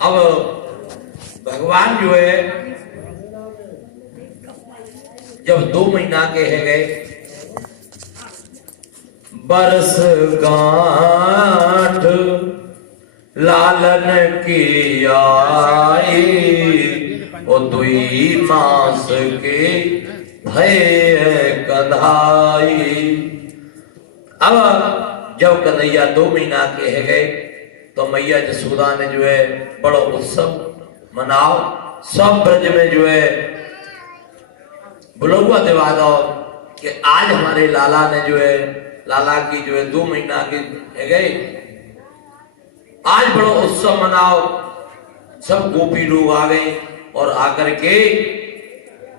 अब भगवान जो है जब 2 महीना के है गए, बरस गांठ लालन की आई, और 2 मास के भय कन्हाई। अब जब कन्हैया 2 महीना के है गए तो मैया जसोदा ने जो है बड़ो उत्सव मनाओ, सब ब्रज में जो है बुलौआ दिवा दो कि आज हमारे लाला ने जो है, लाला की जो है 2 महीना की है गए, आज बड़ो उत्सव मनाओ। सब गोपी लोग आ गए और आकर के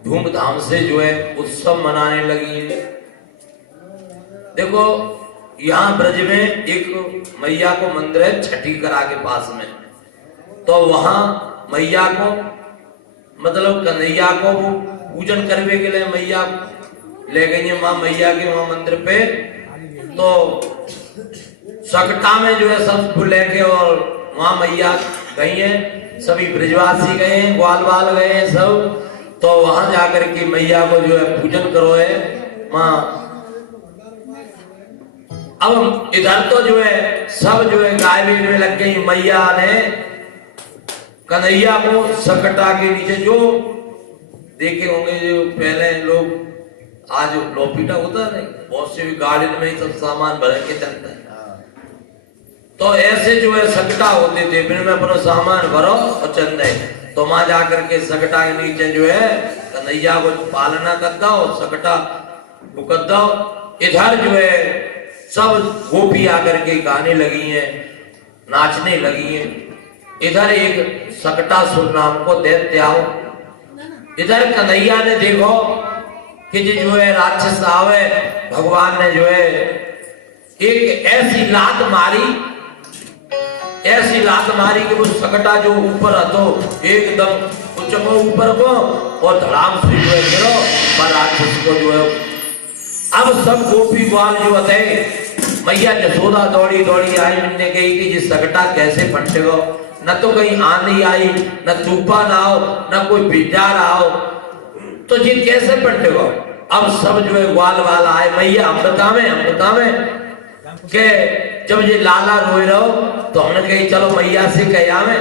धूमधाम से जो है उत्सव मनाने लगी। देखो यहाँ ब्रज में एक मैया को मंदिर है छठी करा के पास में, तो वहां मैया को मतलब कन्हैया को वो पूजन करने के लिए मैया ले गई है माँ मैया के वहां मंदिर पे। तो सकटा में जो है सब लेके और वहां मैया गई है, सभी ब्रजवासी गए हैं, ग्वाल बाल गए हैं सब। तो वहां जाकर के मैया को जो है पूजन करो है माँ। अब इधर तो जो है सब जो है गाय में लग गई। मैया ने कन्हैया को सकटा के नीचे, जो देखे होंगे जो पहले लोग आज लोपीटा होता है, बहुत से भी गाड़ी में ही सब सामान भर के चलता है, तो ऐसे जो है सकटा होते थे, फिर में अपना सामान भरो और चल रहे। तो वहां जाकर के सकटा के नीचे जो है कन्हैया को पालना कर दो, सकटा बुकत दो। इधर जो है सब गोपी आकर के गाने लगी हैं, नाचने लगी हैं। इधर एक सकटा सुर नाम को दैत्य आओ। इधर कन्हैया ने देखो कि जो है राक्षस आवे, भगवान ने जो है एक ऐसी लात मारी, ऐसी लात मारी कि वो सकटा जो ऊपर हतो एकदम उचको ऊपर को और धड़ाम से जो है गिरो पर राक्षस को जो है। अब सब गोपी ग्वाल जो थे, मैया जसोदा दौड़ी दौड़ी आई, मिलने गई कि ये सकटा कैसे फटेगा। न तो कहीं आंधी आई, न तूफान आओ, न कोई बिजार आओ, तो ये कैसे फटेगा। अब सब जो है ग्वाल वाल आए, मैया हम बतावे के जब ये लाला रोए रहो तो हमने कही चलो मैया से कहा में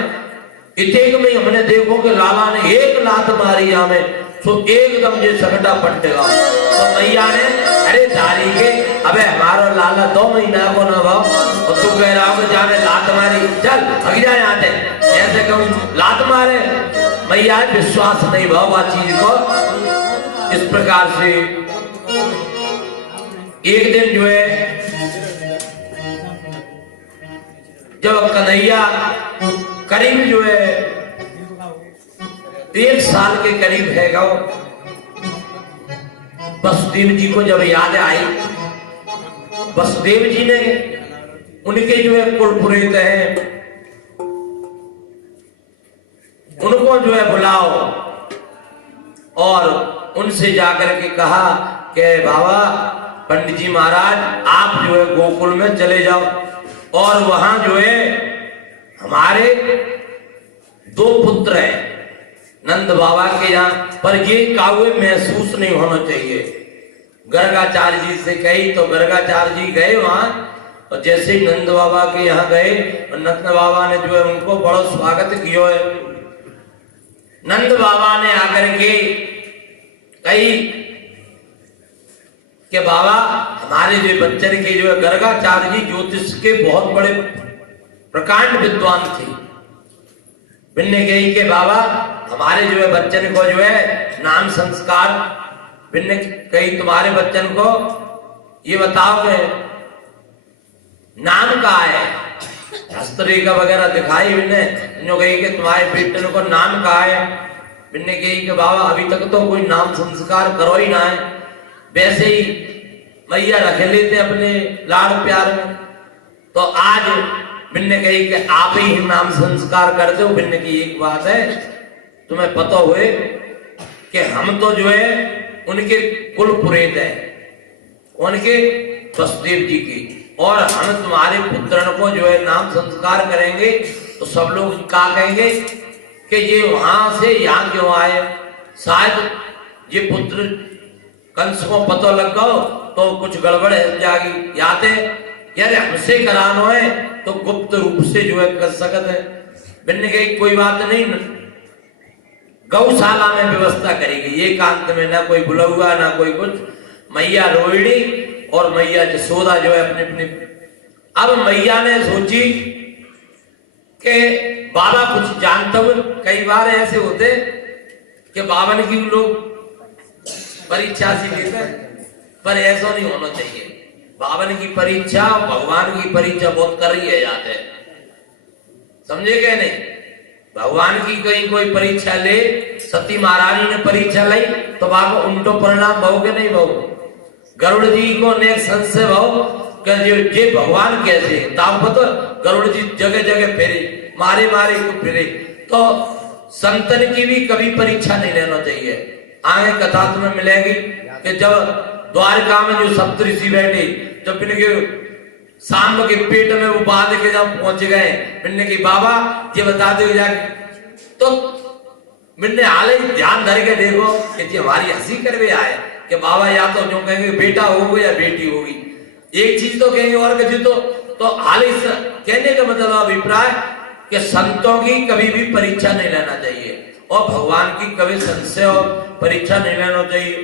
इतेक में हमने देखो कि लाला ने एक लात मारी हमें, तो एकदम ये सकटा पटेगा। तो मैया ने अरे दारी के अबे हमारा लाला 2 महीना को न भाव और तू कह रहा हो जाने लात मारी, चल भाग जा यहाँ से। ऐसे कहूँ लात मारे, मैया विश्वास नहीं भाव चीज को। इस प्रकार से एक दिन जो है जब कन्हैया करीब जो है 1 साल के करीब है गो, वसुदेव जी को जब याद आई, वसुदेव जी ने उनके जो है कुल पुरोहित हैं उनको जो है बुलाओ और उनसे जाकर के कहा कि बाबा पंडित जी महाराज आप जो है गोकुल में चले जाओ और वहां जो है हमारे 2 पुत्र हैं नंद बाबा के यहाँ, पर ये काव्य महसूस नहीं होना चाहिए। गर्गाचार्य जी से कही तो गर्गाचार्य जी गए वहां, और जैसे ही नंद बाबा के यहाँ गए और नंद बाबा ने जो है उनको बड़ा स्वागत किया है। नंद बाबा ने आकर के कही कि बाबा हमारे जो बच्चन के जो है गर्गाचार्य जी ज्योतिष के बहुत बड़े प्रकांड विद्वान थे। बिन्ने गई के बाबा हमारे जो है बच्चन को जो है नाम संस्कार, बिन्ने कही तुम्हारे बच्चन को ये बताओ कि नाम का है, हस्तरेखा वगैरह दिखाई। बिन्ने जो कही कि तुम्हारे बेटन को नाम का है। बिन्ने कही कि बाबा अभी तक तो कोई नाम संस्कार करो ही ना है, वैसे ही मैया रख लेते अपने लाड़ प्यार में। तो आज बिन्ने कही कि आप ही नाम संस्कार कर दो। बिन्ने की एक बात है तुम्हें पता हुए कि हम तो जो है उनके कुल पुरोहित है, उनके वसुदेव जी की, और हम तुम्हारे पुत्र को जो है नाम संस्कार करेंगे तो सब लोग क्या कहेंगे कि ये वहां से यहाँ क्यों आए, शायद ये पुत्र कंस को पता लग गो तो कुछ गड़बड़ है जाएगी, याद है यार हमसे करानो है तो गुप्त रूप से जो है कर सकते हैं। मैंने कही कोई बात नहीं, गौशाला में व्यवस्था करेगी, एकांत में, ना कोई बुलौआ ना कोई कुछ। मैया रोहिणी और मैया जसोदा जो है अपने अपने। अब मैया ने सोची कि बाबा कुछ जानता हूं, कई बार ऐसे होते कि बावन की लोग परीक्षा से लेते हैं, पर ऐसा नहीं होना चाहिए। बावन की परीक्षा भगवान की परीक्षा बहुत कर रही है जाते, समझे क्या नहीं। भगवान की कहीं कोई परीक्षा ले, सती महारानी ने परीक्षा लाई तो बाबा उल्टो परिणाम भाव के नहीं भाव। गरुड़ जी को ने संशय भाव जे भगवान कैसे ताप पता, गरुड़ जी जगह जगह फेरे, मारे मारे को फिरे। तो संतन की भी कभी परीक्षा नहीं लेना चाहिए। आगे कथा तुम्हें मिलेगी कि जब द्वारका में जो सप्तऋषि बैठे, जब इनके सांब के पेट में वो बांध के जब पहुंच गए, मैंने की बाबा ये बता दो जाके, तो मैंने हाल ही ध्यान धर के देखो कि हमारी हंसी करवे आए कि बाबा या तो जो कहेंगे बेटा होगा या बेटी होगी, एक चीज तो कहेंगे और किसी तो हाल ही कहने का मतलब अभिप्राय कि संतों की कभी भी परीक्षा नहीं लेना चाहिए और भगवान की कभी संशय और परीक्षा नहीं लेना चाहिए।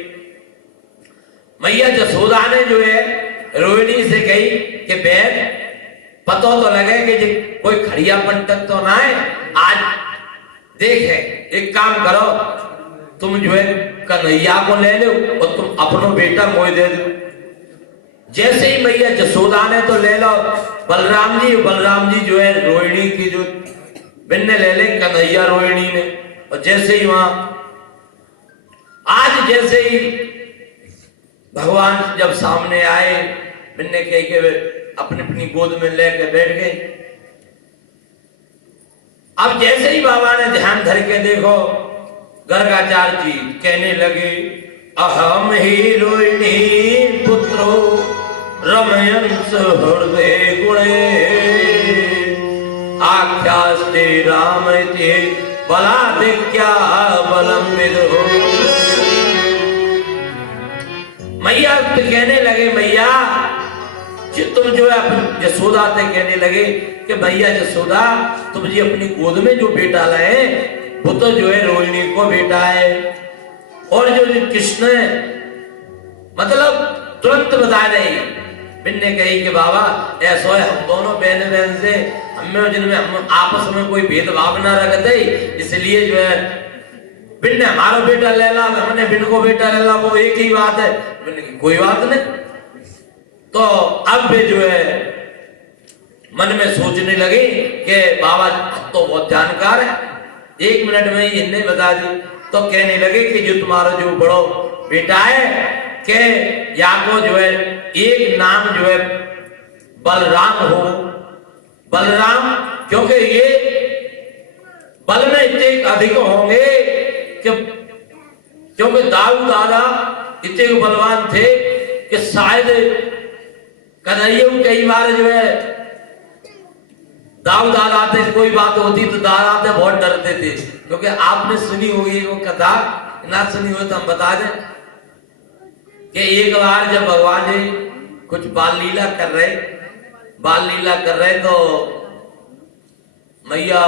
मैया जसोदा ने जो है रोहिणी से कही कि बैठ पता तो लगे कि कोई खड़िया पंटक तो ना है, आज देखे एक काम करो, तुम जो है कन्हैया को ले लो और तुम अपनो बेटा मोह दे दो। जैसे ही मैया जसोदा ने तो ले लो बलराम जी जो है रोहिणी की जो बिन्ने ले ले कन्हैया रोहिणी ने। और जैसे ही वहां आज जैसे ही भगवान जब सामने आए, बिन्ने कह के अपनी अपनी गोद में लेकर बैठ गए। अब जैसे ही बाबा ने ध्यान धर के देखो, गर्गाचार्य जी कहने लगे अहम ही रोहिणी पुत्रो रमयंस हृदय गुणे आख्यास्ते राम ते बलाधिक्या बलम विदो। मैया कहने लगे मैया तुम जो है अपनी जसोदा से कहने लगे कि भैया जसोदा तुम जी अपनी गोद में जो बेटा लाए वो तो जो है रोहिणी को बेटा है, और जो कृष्ण मतलब तुरंत बता रहे। बिन्ने कही कि बाबा ऐसा है हम दोनों बहन बहन से हमें जिनमें हम आपस में कोई भेदभाव ना रखते, इसलिए जो है बिन्ने हमारा बेटा ले ला, हमने बिन को बेटा ले ला, वो एक ही बात है। बिन्ने की कोई बात नहीं। तो अब भी जो है मन में सोचने लगे कि बाबा तो बहुत जानकार है, एक मिनट में ही इन्हें बता दी। तो कहने लगे कि जो तुम्हारा जो बड़ो बेटा है कि या को जो है एक नाम जो है बलराम हो, बलराम क्योंकि ये बल में इतने अधिक होंगे कि क्योंकि दाऊद दादा इतने बलवान थे कि शायद कन्हैया कई बार जो है दाऊद दादा थे, कोई बात होती तो दादा थे बहुत डरते थे, क्योंकि आपने सुनी होगी वो कथा, ना सुनी हो तो हम बता दें कि एक बार जब भगवान जी कुछ बाल लीला कर रहे तो मैया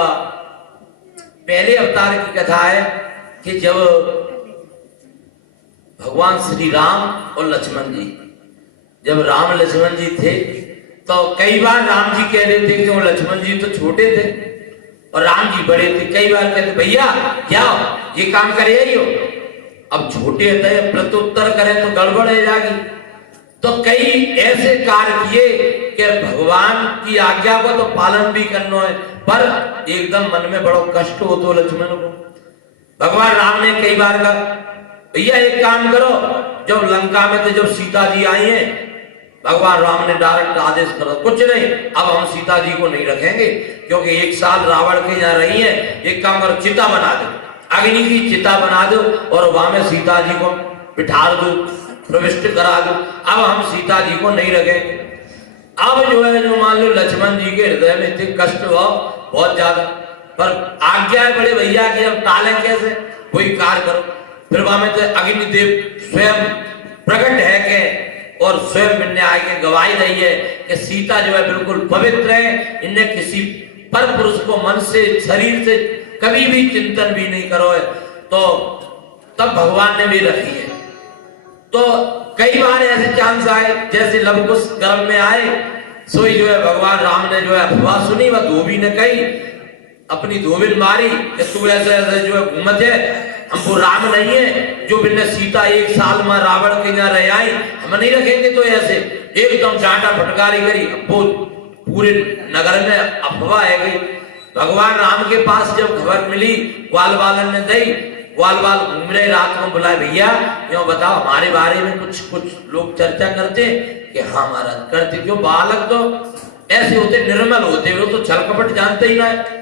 पहले अवतार की कथा है कि जब भगवान श्री राम और लक्ष्मण जी, जब राम लक्ष्मण जी थे तो कई बार राम जी कह रहे थे कि वो लक्ष्मण जी तो छोटे थे और राम जी बड़े थे। कई बार कहते भैया क्या ये काम करे ही हो, अब छोटे थे प्रत्युत्तर करें तो गड़बड़ हो जाएगी। तो कई ऐसे कार्य किए कि भगवान की आज्ञा को तो पालन भी करना है, पर एकदम मन में बड़ा कष्ट हो तो लक्ष्मण को। भगवान राम ने कई बार कहा भैया एक काम करो, जब लंका में थे जब सीता जी आई हैं, भगवान राम ने डायरेक्ट आदेश करा कुछ नहीं, अब हम सीता जी को नहीं रखेंगे क्योंकि एक साल रावण के यहाँ रही है, एक काम करो चिता बना दो, अग्नि की चिता बना दो और वहां में सीता जी को बिठा दो, प्रविष्ट करा दो, अब हम सीता जी को नहीं रखेंगे। अब जो है जो मान लो लक्ष्मण जी के हृदय में इतने कष्ट हुआ बहुत ज्यादा, पर आज्ञा है बड़े भैया की, अब टालें कैसे, कोई कार्य करो। फिर वहां में तो अग्निदेव स्वयं प्रकट है के और स्वयं न्याय के गवाही रही है कि सीता जो है बिल्कुल पवित्र है, इन्हें किसी पर पुरुष को मन से शरीर से कभी भी चिंतन भी नहीं करो है। तो तब भगवान ने भी रखी है। तो कई बार ऐसे चांस आए, जैसे लवकुश गर्भ में आए, सोई जो है भगवान राम ने जो है अफवाह सुनी, वह धोबी ने कही, अपनी धोबिन मारी कि तू ऐसे ऐसे जो है घूमत है, हमको राम नहीं है जो बिना सीता 1 साल में रावण के यहाँ रह आई, हम नहीं रखेंगे। तो ऐसे एकदम डांटा फटकारी करी, वो पूरे नगर में अफवाह है गई। भगवान राम के पास जब खबर मिली, ग्वाल वालन ने दी, ग्वाल वाल घूम रहे, रात को बुलाए, भैया यो बताओ हमारे बारे में कुछ लोग चर्चा करते कि हाँ महाराज करते, क्यों बालक तो ऐसे होते, निर्मल होते, वो तो छल कपट जानते ही ना है।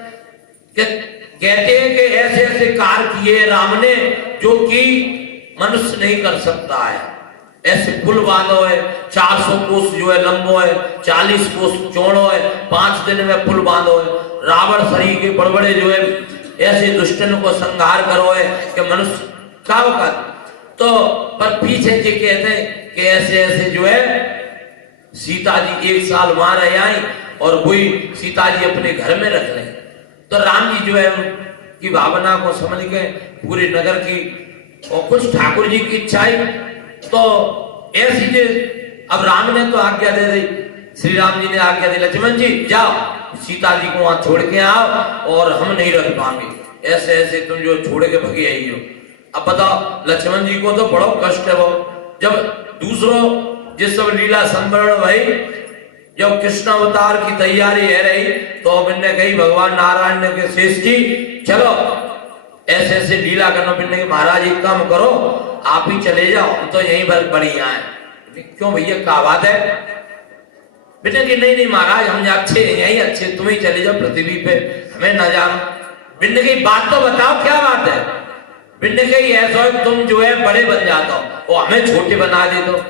कहते हैं कि ऐसे ऐसे कार्य किए राम ने जो कि मनुष्य नहीं कर सकता है। ऐसे पुल बांधो है, 400 कोस जो है लंबो है, 40 कोस चौड़ो है, 5 दिन में पुल बांधो है। रावण शरीर के बड़बड़े जो है ऐसे दुष्टन को संहार करो है कि मनुष्य क्या होगा। तो पर पीछे जी कहते हैं कि ऐसे ऐसे जो है सीता जी 1 साल वहां रह आई और वही सीता जी अपने घर में रख लें। तो राम जी जो है उनकी भावना को समझ के पूरे नगर की और कुछ ठाकुर जी की इच्छा है, तो ऐसी जो अब राम ने तो आज्ञा दे दी, श्री राम जी ने आज्ञा दी, लक्ष्मण जी जाओ सीता जी को वहां छोड़ के आओ और हम नहीं रख पाएंगे, ऐसे ऐसे तुम जो छोड़ के भगी आई हो। अब बताओ लक्ष्मण जी को तो बड़ा कष्ट है। वो जब दूसरों जिस सब लीला संवरण भाई, जब कृष्ण अवतार की तैयारी है रही, तो मैंने कही भगवान नारायण ने के शेष जी चलो ऐसे ऐसे लीला करना, मैंने महाराज एक काम करो आप ही चले जाओ, हम तो यहीं पर बढ़िया है। क्यों भैया क्या बात है? बेटे कि नहीं नहीं महाराज हम अच्छे यही अच्छे, तुम ही चले जाओ पृथ्वी पे, हमें न जानो। बिन्ने की बात तो बताओ क्या बात है? बिन्ने कही ऐसा है तुम जो है बड़े बन जाता हो और हमें छोटे बना दे दो,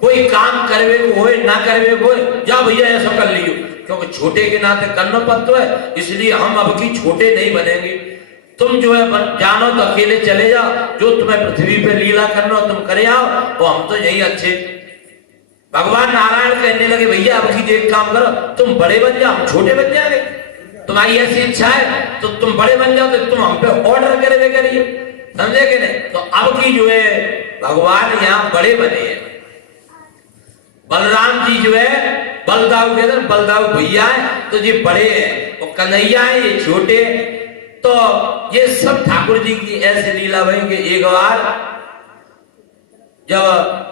कोई काम करवे को होए ना करवे को होए, जा भैया ऐसा कर लियो, क्योंकि छोटे के नाते करना पड़ता है, इसलिए हम अब की छोटे नहीं बनेंगे। तुम जो है जानो तो अकेले चले जाओ, जो तुम्हें पृथ्वी पे लीला करना तुम करे आओ, और हम तो यही अच्छे। भगवान नारायण कहने लगे भैया अब की एक काम करो, तुम बड़े बन जाओ हम छोटे बन जाएंगे, तुम्हारी ऐसी इच्छा है तो तुम बड़े बन जाओ, तो तुम हम पे ऑर्डर करे करिए, समझे कि नहीं। तो अब की जो है भगवान यहाँ बड़े बने हैं। बलराम जी जो है बलदाऊ के अंदर बलदाऊ भैया है, तो ये बड़े हैं, और कन्हैया है ये छोटे। तो ये सब ठाकुर जी की ऐसी लीला भाई कि एक बार जब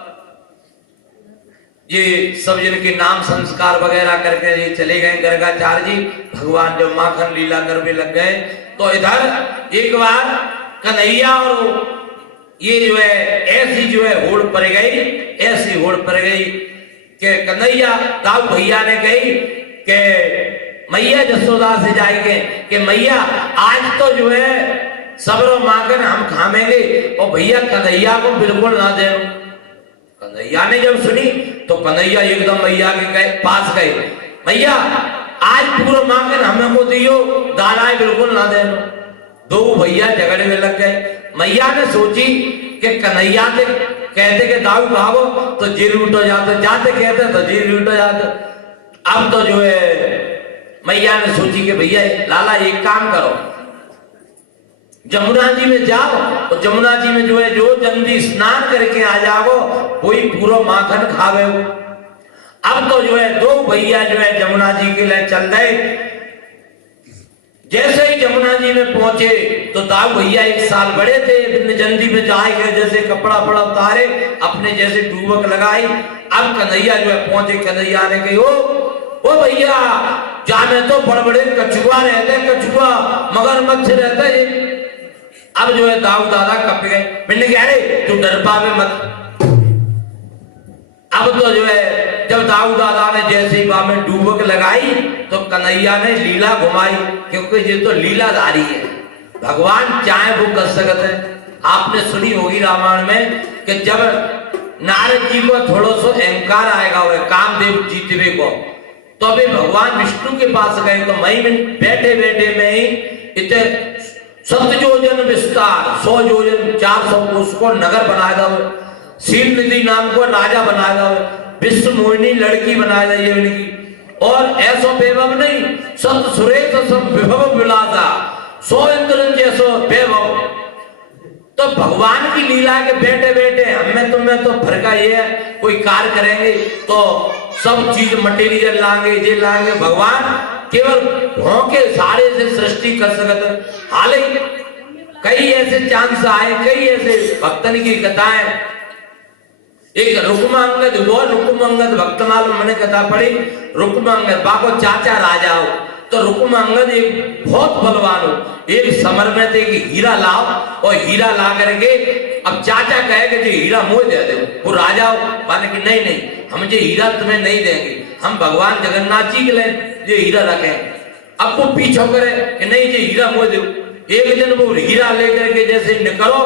ये सब जिनके नाम संस्कार वगैरह करके ये चले गए गर्गाचार्य जी, भगवान जब माखन लीला करने लग गए, तो इधर एक बार कन्हैया और ये जो है ऐसी जो है होड़ पड़ गई, ऐसी होड़ पड़ गई कि कन्हैया दाऊ भैया ने कही कि मैया जसोदा से जाएंगे कि मैया आज तो जो है सबरो माखन हम खामेंगे, और भैया कन्हैया को बिल्कुल ना दे। कन्हैया ने जब सुनी तो कन्हैया एकदम मैया के पास गए, मैया आज पूरा माखन हमें को दियो, दानाएं बिल्कुल ना दे। दो भैया झगड़े में लग गए। मैया ने सोची कि कन्हैया से कहते कि दाऊ खाओ तो जी लूट हो जाते, जाते कहते तो जी लूट हो जाते। अब तो जो है मैया ने सोची कि भैया लाला एक काम करो, जमुना जी में जाओ, और जमुना जी में जो है जो जल्दी स्नान करके आ जाओ वही पूरा माखन खावे। अब तो जो है दो भैया जो है जमुना जी के लिए चल गए। जैसे ही जमुना जी में पहुंचे तो दाऊ भैया 1 साल बड़े थे, जल्दी में जाए जैसे कपड़ा पड़ा उतारे, अपने जैसे डूबक लगाई। अब कन्हैया जो है पहुंचे, कन्हैया ने कही ओ भैया जाने तो बड़े बड़े कछुआ रहते, कछुआ मगरमच्छ रहते है। अब जो है दाऊ दादा कप गए, मैंने कहा अरे तू डर पावे मत। अब तो जो है जब दाऊ दादा ने जैसे ही में डूबक लगाई तो कन्हैया ने लीला घुमाई, क्योंकि ये तो लीलाधारी है, भगवान चाहे वो कर सकते हैं। आपने सुनी होगी रामायण में कि जब नारद जी को थोड़ा सा अहंकार आएगा हुआ कामदेव जीतवे को, तो अभी भगवान विष्णु के पास गए तो मई में बैठे बैठे में ही इतने 7 योजन विस्तार 100 योजन 400 उसको नगर बनाया था, शील निधि नाम को राजा बनाया था, विश्व मोहिनी लड़की बनाया था ये उनकी, और ऐसो वैभव नहीं सत सुरेश सब विभव विलासा 100 इंद्रन जैसो वैभव। तो भगवान की लीला के बैठे बैठे हमें तुम्हें तो फर्क ये है, कोई कार्य करेंगे तो सब चीज मटेरियल लाएंगे ये लाएंगे, भगवान केवल भौंके सारे से सृष्टि कर सकते। हालांकि कई ऐसे चांस आए, कई ऐसे भक्तन की कथाएं, एक रुक्मांगद वो रुक्मांगद भक्तमाल मैंने कथा पढ़ी, रुक्मांगद बाको चाचा राजा हो, तो रुक्मांगद एक बहुत बलवान हो, एक समर में थे कि हीरा लाओ, और हीरा ला करके अब चाचा कहे कि जो हीरा मुझे दे दो, वो राजा हो माने कि नहीं नहीं हम जो हीरा तुम्हें नहीं देंगे, हम भगवान जगन्नाथ जी के लिए ये हीरा रखे। अब वो पीछे करे कि नहीं जो हीरा मुझे दो। एक दिन वो हीरा लेकर के जैसे निकलो,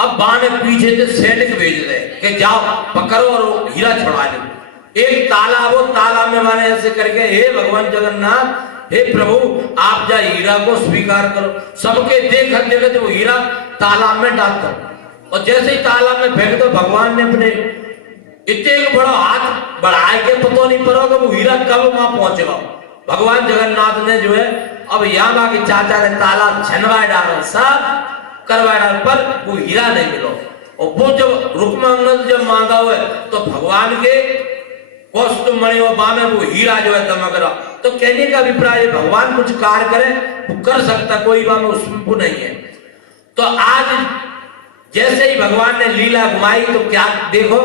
अब बाण पीछे से सैनिक भेज दे कि जाओ पकड़ो और हीरा छुड़ा लो। एक तालाब हो, तालाब में माने ऐसे करके हे भगवान जगन्नाथ, हे प्रभु आप जा हीरा को स्वीकार करो। सबके देखत देखत वो हीरा तालाब में डाल दो, और जैसे ही तालाब में फेंक दो, भगवान ने अपने इतने बड़ा हाथ बढ़ाए के पता नहीं पड़ोगे वो हीरा कब वहां पहुंचेगा। भगवान जगन्नाथ ने जो है अब यहाँ के चाचा ने तालाब छनवाए डाला, सब करवाए डाल, पर वो हीरा नहीं मिलो। और वो जब रुक्मांगद जब मांगा हुआ तो भगवान के कौस्तुभ मणि और बामे वो हीरा जो है दमक रहा। तो कहने का अभिप्राय भगवान कुछ कार्य करे वो कर सकता, कोई बात उसमें वो नहीं है। तो आज जैसे ही भगवान ने लीला घुमाई तो क्या देखो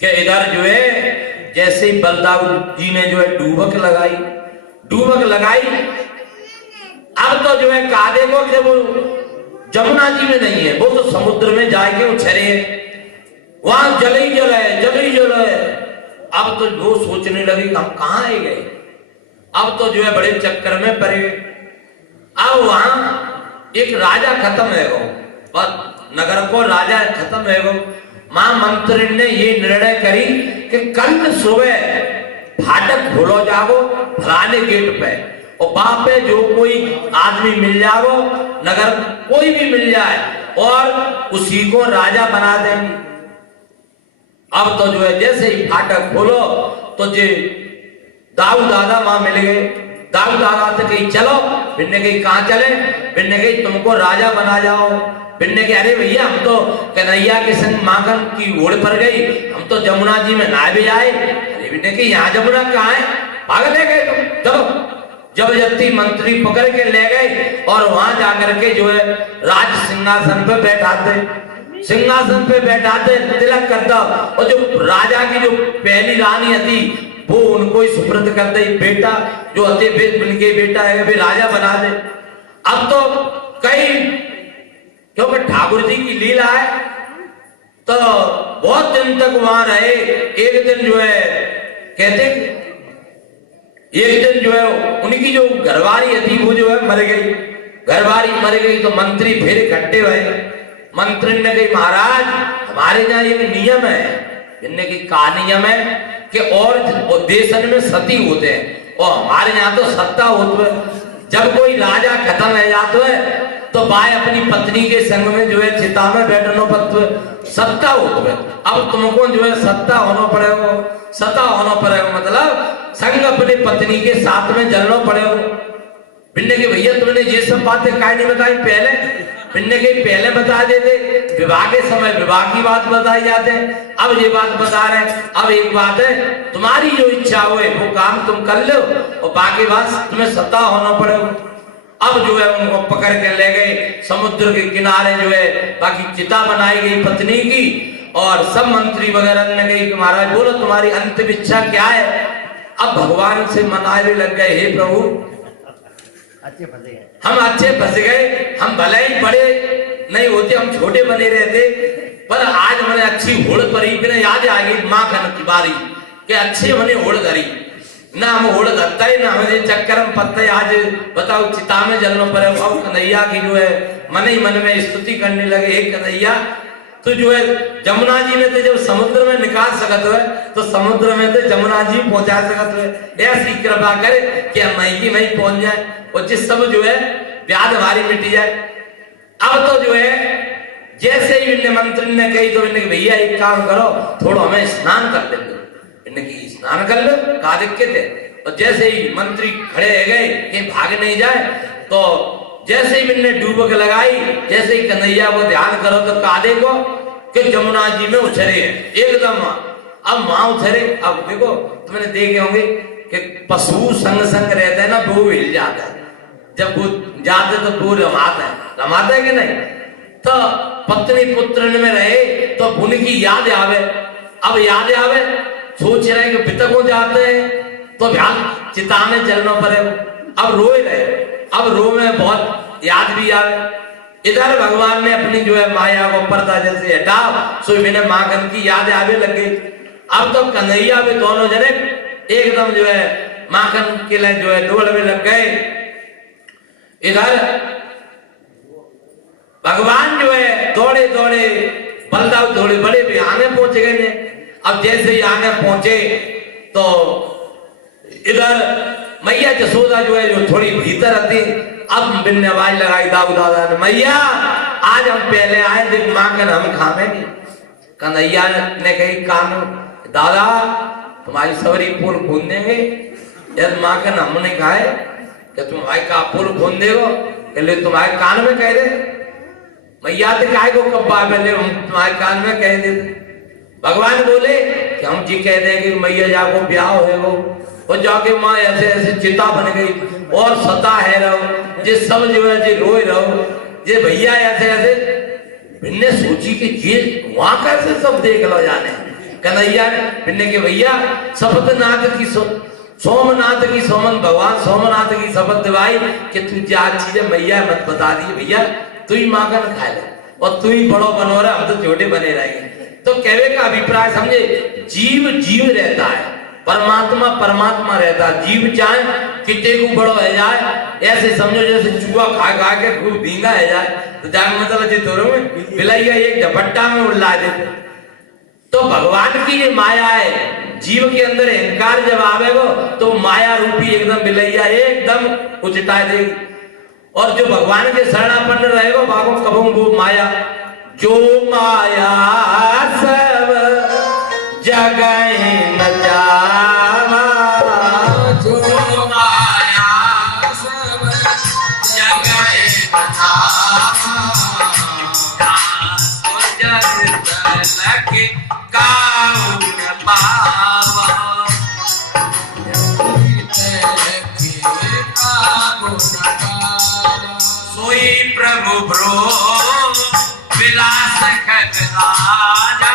कि इधर जो है जैसे ही बलदाऊ जी ने जो है डूबक लगाई, अब तो जो है कहा देखो कि वो जमुना जी में नहीं है, वो तो समुद्र में जाके उछरे है, वहां जल ही जल है। अब तो वो सोचने लगे हम कहां आए गए, अब तो जो है बड़े चक्कर में पड़े गए। अब वहां एक राजा खत्म है वो, और नगर को राजा खत्म है वो। महामंत्री ने ये निर्णय करी कि कल सुबह फाटक खोलो जागो फलाने गेट पे, और वहां पे जो कोई आदमी मिल जाओ, नगर कोई भी मिल जाए, और उसी को राजा बना देंगे। अब तो जो है जैसे ही फाटक खोलो तो जे दाऊ दादा वहां मिल गए। दाऊ दादा तो कहीं चलो, बिन्ने कहीं कहां चले, बिन्ने कहीं तुमको राजा बना जाओ। बिन्ने के अरे भैया हम तो कन्हैया के संग माखन की ओढ़ पर गई, हम तो जमुना जी में नहा भी आए। अरे बिन्ने के यहाँ जमुना कहाँ है, पागल है गए तुम। चलो जबरदस्ती मंत्री पकड़ के ले गए, और वहां जाकर के जो है राज सिंहासन पे बैठाते तिलक करता, और जो राजा की जो पहली रानी थी वो उनको ही सुपुर्द कर दे, बेटा जो अति के बेटा है वे राजा बना दे। अब तो कई क्योंकि ठाकुर जी की लीला है तो बहुत दिन तक वहां रहे। एक दिन जो है कहते एक दिन जो है उनकी जो घरवारी थी वो जो है मर गई। तो मंत्री फिर इकट्ठे हुए। मंत्री ने कही महाराज हमारे यहाँ एक नियम है। इनने की का नियम है कि और देशन में सती होते हैं, और हमारे यहाँ तो सत्ता होती है। जब कोई राजा खत्म हो जाता है तो भाई अपनी पत्नी के संग में जो है चिता में बैठना पड़ता है, सत्ता होती है। अब तुमको जो है सत्ता होना पड़ेगा, मतलब संग अपनी पत्नी के साथ में जलना पड़ेगा। पिंडे के भैया तुमने ये सब बातें काहे नहीं बताई पहले, पिंडे के पहले बता देते, विवाह के समय विवाह की बात बताई जाते, अब ये बात बता रहे। अब एक बात है, तुम्हारी जो इच्छा हो वो काम तुम कर लो, और बाकी बात तुम्हें सत्ता होना पड़ेगा। अब जो है उनको पकड़ के ले गए समुद्र के किनारे, जो है बाकी चिता बनाई गई पत्नी की, और सब मंत्री वगैरह ने कही कि महाराज बोलो तुम्हारी अंतिम इच्छा क्या है। अब भगवान से मनाने लग गए, हे प्रभु हम अच्छे फंस गए, हम भले ही बड़े नहीं होते, हम छोटे बने रहते, पर आज मैंने अच्छी होड़ परी, फिर याद आ गई माँ की बारी कि अच्छे मैंने होड़ धरी ना, हम होड़ धरता ही ना, हमें चक्कर हम पत्ते। आज बताओ चिता में जलना पड़े। अब कन्हैया की जो है मन ही मन में स्तुति करने लगे, हे कन्हैया तो जो है जमुना जी में तो जब समुद्र में निकाल सकत है तो समुद्र में तो जमुना जी पहुंचा सकत है। ऐसी कृपा करे कि हम मई की मई पहुंच जाए और जिस सब जो है व्याध हमारी मिट जाए। अब तो जो है जैसे ही इन्हें मंत्री ने कही तो इन्हें भैया एक काम करो, थोड़ा हमें स्नान कर ले दो। इन्हें की स्नान कर लो, का दिक्कत है। और जैसे ही मंत्री खड़े रह गए कहीं भाग नहीं जाए, तो जैसे ही इन्हें डूबक लगाई, जैसे ही कन्हैया को ध्यान करो तो कादे को कि जमुना जी में उछरे एकदम। अब माँ उछरे, अब देखो तुमने देखे होंगे कि पशु संग संग रहते हैं ना, वो हिल जाता है। जब वो जाते तो वो रमाता है कि नहीं। तो पत्नी पुत्र में रहे तो उनकी याद आवे। अब याद आवे, सोच रहे कि पिता को जाते हैं तो ध्यान चिता में जलना पड़े। अब रोए रहे, अब रो में बहुत याद भी आवे। इधर भगवान ने अपनी जो है माया को पर्दा जैसे हटा, सो मैंने माखन की याद आवे लग गई। अब तो कन्हैया भी दोनों जने एकदम जो है माखन के लिए जो है डोल में लग गए। इधर भगवान जो है दौड़े दौड़े बलदाव थोड़े बड़े भी आगे पहुंच गए ने। अब जैसे ही आगे पहुंचे तो इधर मैया जसोदा जो है जो थोड़ी भीतर आती, अब बिन्ने आवाज लगाई दाऊ दादा ने, मैया आज हम पहले आए थे माखन हम खावेंगे। कन्हैया ने कही कान दादा तुम्हारी सवरी पुल खून देंगे यदि माखन हमने खाए कि तुम्हारे का पुल खून देगो, पहले तुम्हारे कान में कह दे। मैया तो काय को कब्बा पहले हम तुम्हारे कान में कह देते। भगवान बोले कि हम जी कह देंगे कि मैया जाको ब्याह होएगो और जाके माँ ऐसे ऐसे चिता बन गई और सता है रहो जिस सब जो है जी रोए रहो जे भैया ऐसे ऐसे। भिन्ने सोची कि ये वहां कैसे सब देख लो जाने। कन्हैया भिन्ने के भैया शपथनाथ की सोमनाथ की सोमन भगवान सोमनाथ की शपथ दिवाई कि तू जा चीजें मैया मत बता दी भैया, तू ही माखन खा ले और तू ही बड़ो बनो रहा, हम तो छोटे बने रहेंगे। तो कहवे का अभिप्राय समझे, जीव जीव रहता है, परमात्मा परमात्मा रहता है। जीव चाहे किते को बड़ो है जाए, ऐसे समझो जैसे चूहा खा खा के खूब भींगा है जाए तो जाके मतलब चित्तौरों में बिलाइया एक झपट्टा में उल्ला देते। तो भगवान की ये माया है, जीव के अंदर अहंकार जब आवेगो तो माया रूपी एकदम बिलैया एकदम उचटा देगी। और जो भगवान के शरणापन्न रहेगा भागो कबो वो माया जो माया सब जगह न जावा, जो माया सब जगह न जावा, पावा सोई प्रभु ब्रो विलास खट राजा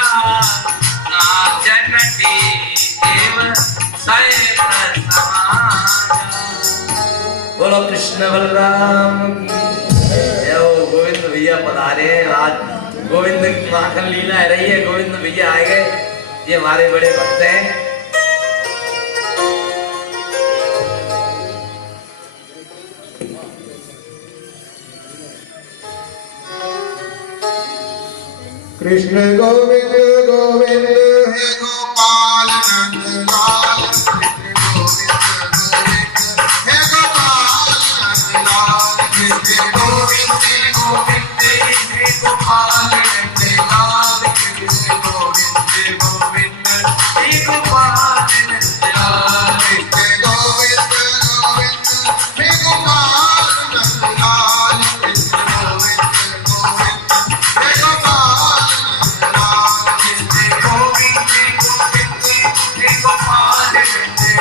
ना जनती देव सय बोलो कृष्ण बलराम की। गोविंद भैया पधारे हैं आज, गोविंद की माखन लीला है रही है। गोविंद भैया आए गए, ये हमारे बड़े भक्त हैं। कृष्ण गोविंद गोविंद हे गोपाल नंद लाल, कृष्ण गोविंद गोविंद हे गोपाल नंद लाल, कृष्ण गोविंद गोविंद हे गोपाल नंद लाल, कृष्ण गोविंद गोविंद हे गोपाल नंद लाल, कृष्ण गोविंद गोविंद हे गोपाल नंद लाल, कृष्ण गोविंद गोविंद हे गोपाल नंद लाल, कृष्ण गोविंद गोविंद हे गोपाल नंद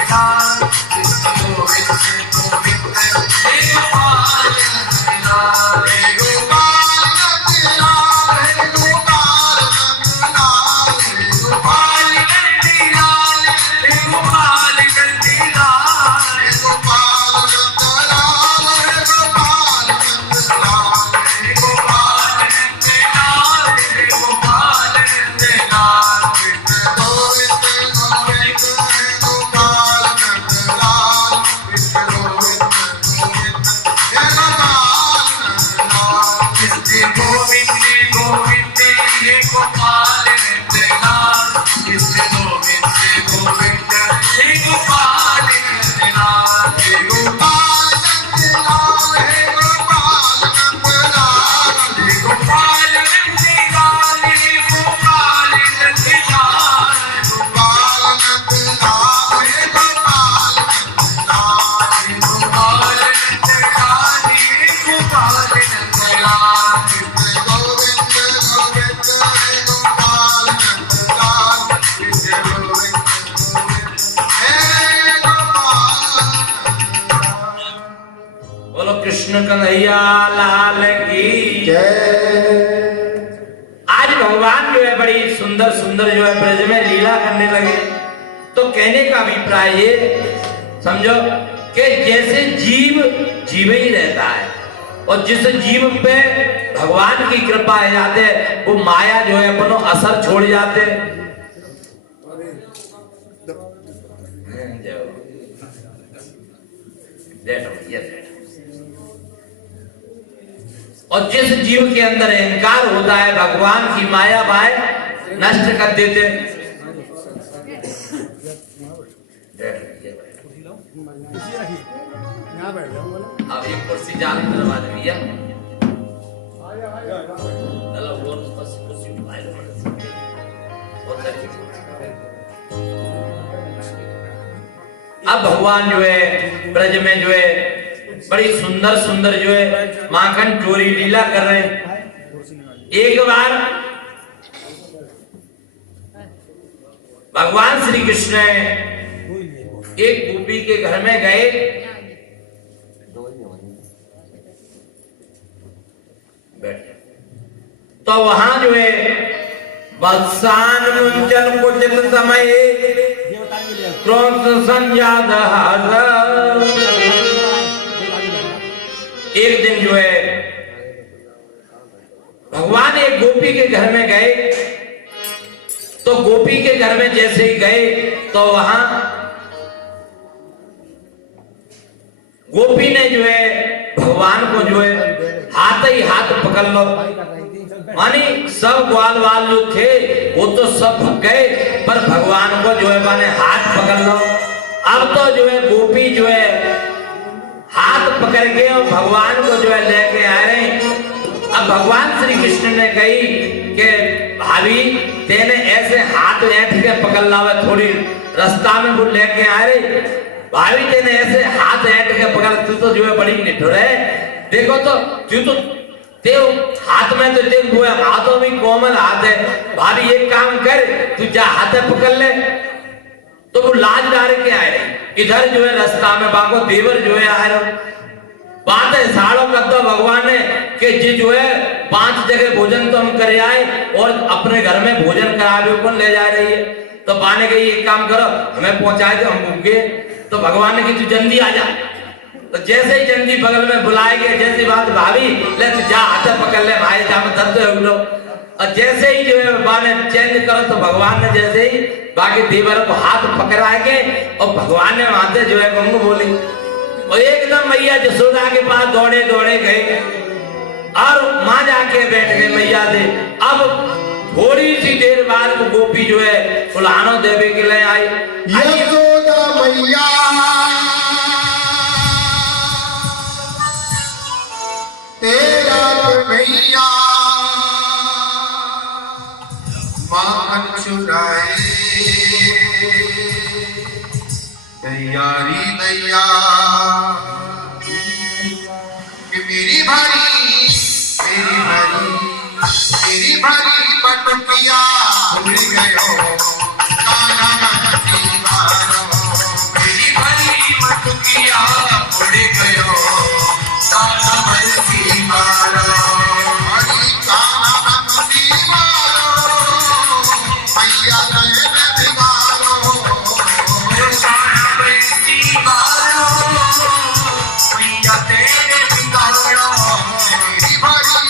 बोलो कृष्ण कन्हैया लाल की जय। आज भगवान जो है बड़ी सुंदर सुंदर जो है ब्रज में लीला करने लगे। तो कहने का अभिप्राय ये समझो कि जैसे जीव जीव ही रहता है और जिस जीव पे भगवान की कृपा है जाते वो माया जो है अपनो असर छोड़ जाते। और जिस जीव के अंदर अहंकार होता है भगवान की माया बाय नष्ट कर देते। अब एक कुर्सी जाल दरवाज भैया अब भगवान जो है ब्रज में जो है बड़ी सुंदर सुंदर जो है माखन चोरी लीला कर रहे हैं। एक बार भगवान श्री कृष्ण एक गोपी के घर में गए। तो वहां जो है बत्सान मुंचन कुचित समय क्रोध संजात एक दिन जो है भगवान एक गोपी के घर में गए। तो गोपी के घर में जैसे ही गए तो वहां गोपी ने जो है भगवान को जो है हाथ ही हाथ पकड़ लो। मानी सब ग्वाल वाल जो थे वो तो सब भग गए पर भगवान को जो है माने हाथ पकड़ लो। अब तो जो है गोपी जो है हाथ पकड़ के और भगवान को जो है लेके आ रहे हैं। अब भगवान श्री कृष्ण ने कही कि भाभी तेने ऐसे हाथ ऐठ के पकड़ लावे थोड़ी रास्ता में वो लेके आ रहे। भाभी तेने ऐसे हाथ ऐठ के पकड़ तू तो जो है बड़ी निठुर है। देखो तो तू तो तेरे हाथ में तो देख वो हाथों में कोमल हाथ है। भाभी एक काम कर तू जा हाथ पकड़ ले। तो वो लाज डाल के आए रहे। इधर जो है रास्ता में बाको देवर जो है आ रहे। बात है साड़ों का तो भगवान ने कि जी जो है 5 जगह भोजन तो हम कर आए और अपने घर में भोजन करावे कौन ले जा रही है। तो पाने के एक काम करो हमें पहुंचाए दो हम भूखे। तो भगवान ने कि तू जल्दी आ जा। तो जैसे ही जल्दी बगल में बुलाए गए जैसी बात भाभी ले तू जा हाथ पकड़ ले भाई जा में दर्द है उठो। और जैसे ही जो है बाने चेंज करो तो भगवान ने जैसे ही बाकी देवर को हाथ पकड़ा के और भगवान ने वहां से जो है गंगू बोली और एकदम मैया जसोदा के पास दौड़े दौड़े गए और मां जाके बैठ गए मैया से। अब थोड़ी सी देर बाद वो गोपी जो है फुलानो देवे के लिए आई। यशोदा मैया तेरा कन्हैया माखन चुराए तैयारी दैया कि मेरी भारी बटुकिया उड़ गयो काना बटकी मारो। मेरी भारी बटुकिया उड़ गयो काना बटकी मारो। हरी काना बटकी मारो मैया तेरे बिगाड़ो। काना बटकी मारो मैया तेरे बिगाड़ो। मेरी भारी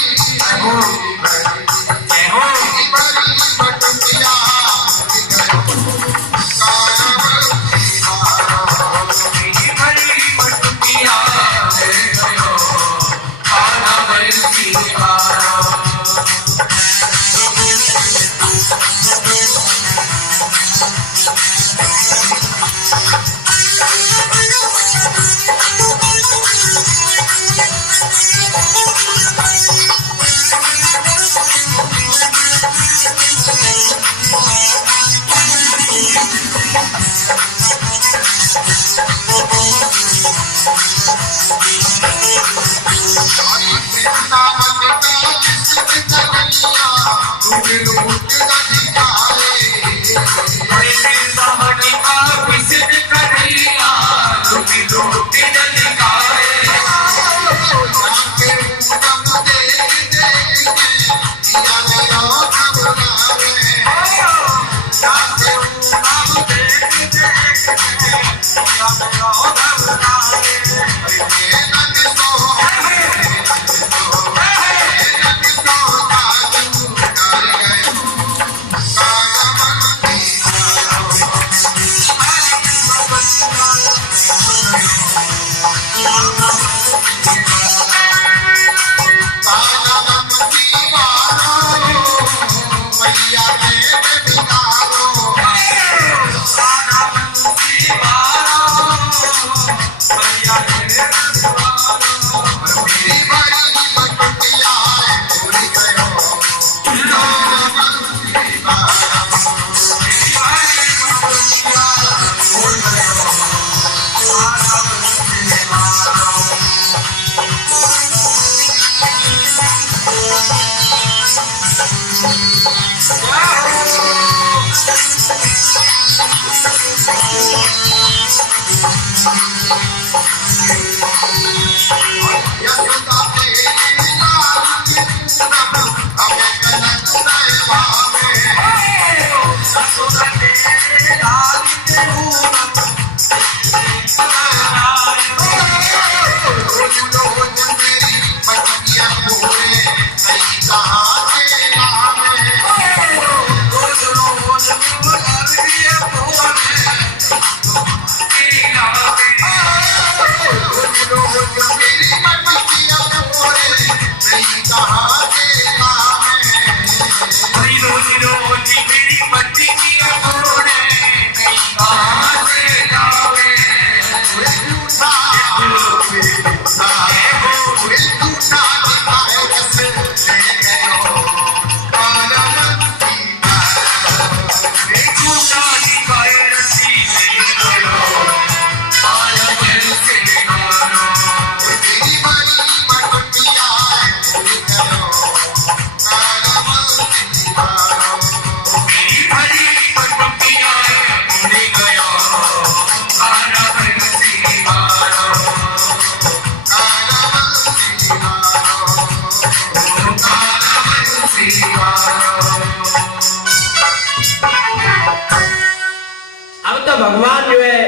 भगवान जो है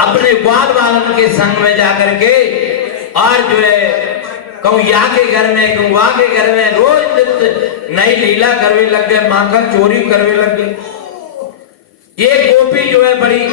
अपने ग्वाल बालन के संग में जाकर के और जो है कहूँ यहाँ के घर में कहूँ वहां के घर में रोज नित्य नई लीला करने लग गए, माखन चोरी करने लग गए। ये गोपी जो है बड़ी